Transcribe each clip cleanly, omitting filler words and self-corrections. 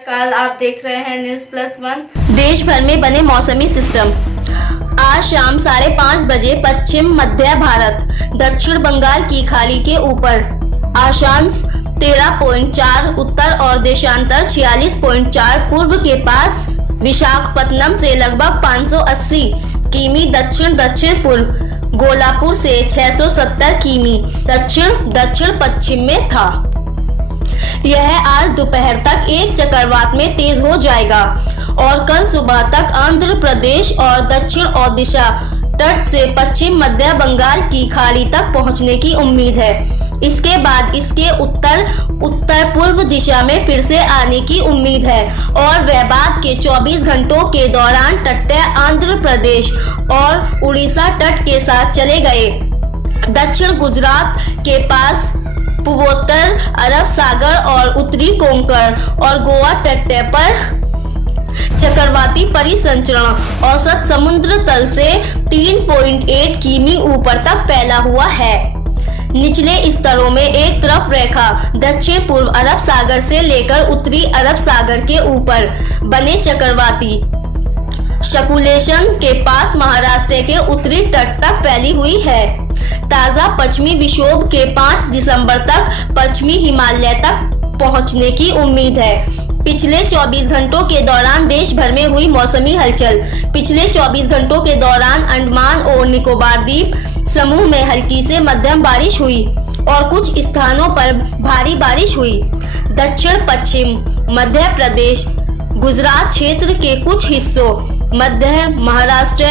काल आप देख रहे हैं News+1। देश भर में बने मौसमी सिस्टम। आज शाम 5:30 बजे पश्चिम मध्य भारत दक्षिण बंगाल की खाड़ी के ऊपर अक्षांश 13.4 उत्तर और देशांतर 46.4 पूर्व के पास विशाखापत्तनम से लगभग 580 किमी दक्षिण पूर्व, गोलापुर से 670 किमी दक्षिण पश्चिम में था। यह आज दोपहर तक एक चक्रवात में तेज हो जाएगा और कल सुबह तक आंध्र प्रदेश और दक्षिण ओडिशा तट से पश्चिम मध्य बंगाल की खाड़ी तक पहुंचने की उम्मीद है। इसके बाद इसके उत्तर पूर्व दिशा में फिर से आने की उम्मीद है और वह बाद के 24 घंटों के दौरान तटीय आंध्र प्रदेश और उड़ीसा तट के साथ चले गए। दक्षिण गुजरात के पास पूर्वोत्तर अरब सागर और उत्तरी कोंकण और गोवा तट पर चक्रवाती परिसंचरण औसत समुद्र तल से 3.8 किमी ऊपर तक फैला हुआ है। निचले स्तरों में एक तरफ रेखा दक्षिण पूर्व अरब सागर से लेकर उत्तरी अरब सागर के ऊपर बने चक्रवाती सर्कुलेशन के पास महाराष्ट्र के उत्तरी तट तक फैली हुई है। ताजा पश्चिमी विक्षोभ के 5 दिसंबर तक पश्चिमी हिमालय तक पहुंचने की उम्मीद है। पिछले 24 घंटों के दौरान देश भर में हुई मौसमी हलचल। पिछले 24 घंटों के दौरान अंडमान और निकोबार द्वीप समूह में हल्की से मध्यम बारिश हुई और कुछ स्थानों पर भारी बारिश हुई। दक्षिण पश्चिम मध्य प्रदेश, गुजरात क्षेत्र के कुछ हिस्सों, मध्य महाराष्ट्र,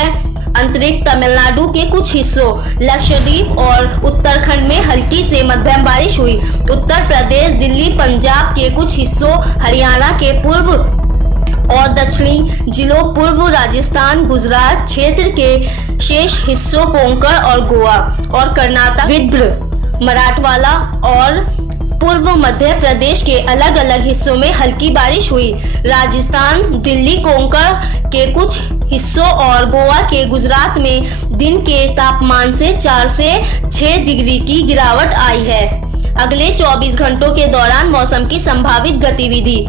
अंतरिक्ष तमिलनाडु के कुछ हिस्सों, लक्षद्वीप और उत्तराखंड में हल्की से मध्यम बारिश हुई। उत्तर प्रदेश, दिल्ली, पंजाब के कुछ हिस्सों, हरियाणा के पूर्व और दक्षिणी जिलों, पूर्व राजस्थान, गुजरात क्षेत्र के शेष हिस्सों, कोंकण और गोवा और कर्नाटक, विदर्भ, मराठवाड़ा और पूर्व मध्य प्रदेश के अलग अलग हिस्सों में हल्की बारिश हुई। राजस्थान, दिल्ली, कोंकण के कुछ हिस्सों और गोवा के गुजरात में दिन के तापमान से 4 से 6 डिग्री की गिरावट आई है। अगले 24 घंटों के दौरान मौसम की संभावित गतिविधि।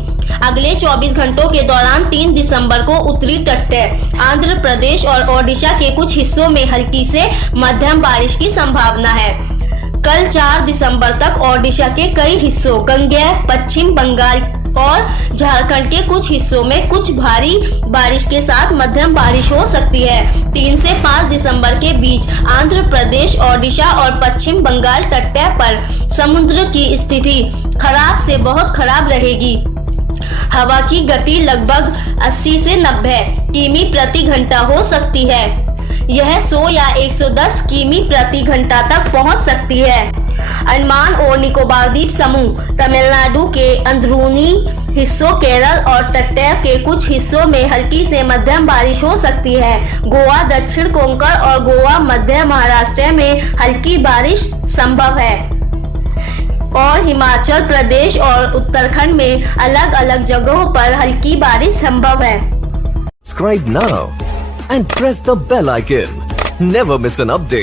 अगले 24 घंटों के दौरान 3 दिसंबर को उत्तरी तटीय आंध्र प्रदेश और ओडिशा के कुछ हिस्सों में हल्की से मध्यम बारिश की संभावना है। कल 4 दिसंबर तक ओडिशा के कई हिस्सों, गंगेय, पश्चिम बंगाल और झारखंड के कुछ हिस्सों में कुछ भारी बारिश के साथ मध्यम बारिश हो सकती है। 3 से 5 दिसंबर के बीच आंध्र प्रदेश, ओडिशा और पश्चिम बंगाल तट पर समुद्र की स्थिति खराब से बहुत खराब रहेगी। हवा की गति लगभग 80 से 90 किमी प्रति घंटा हो सकती है। यह 100 या 110 किमी प्रति घंटा तक पहुंच सकती है। अंडमान और निकोबार द्वीप समूह, तमिलनाडु के अंदरूनी हिस्सों, केरल और तटीय के कुछ हिस्सों में हल्की से मध्यम बारिश हो सकती है। गोवा, दक्षिण कोंकण और गोवा मध्य महाराष्ट्र में हल्की बारिश संभव है और हिमाचल प्रदेश और उत्तराखंड में अलग अलग जगहों पर हल्की बारिश संभव है। Subscribe now and press the bell icon. Never miss an update.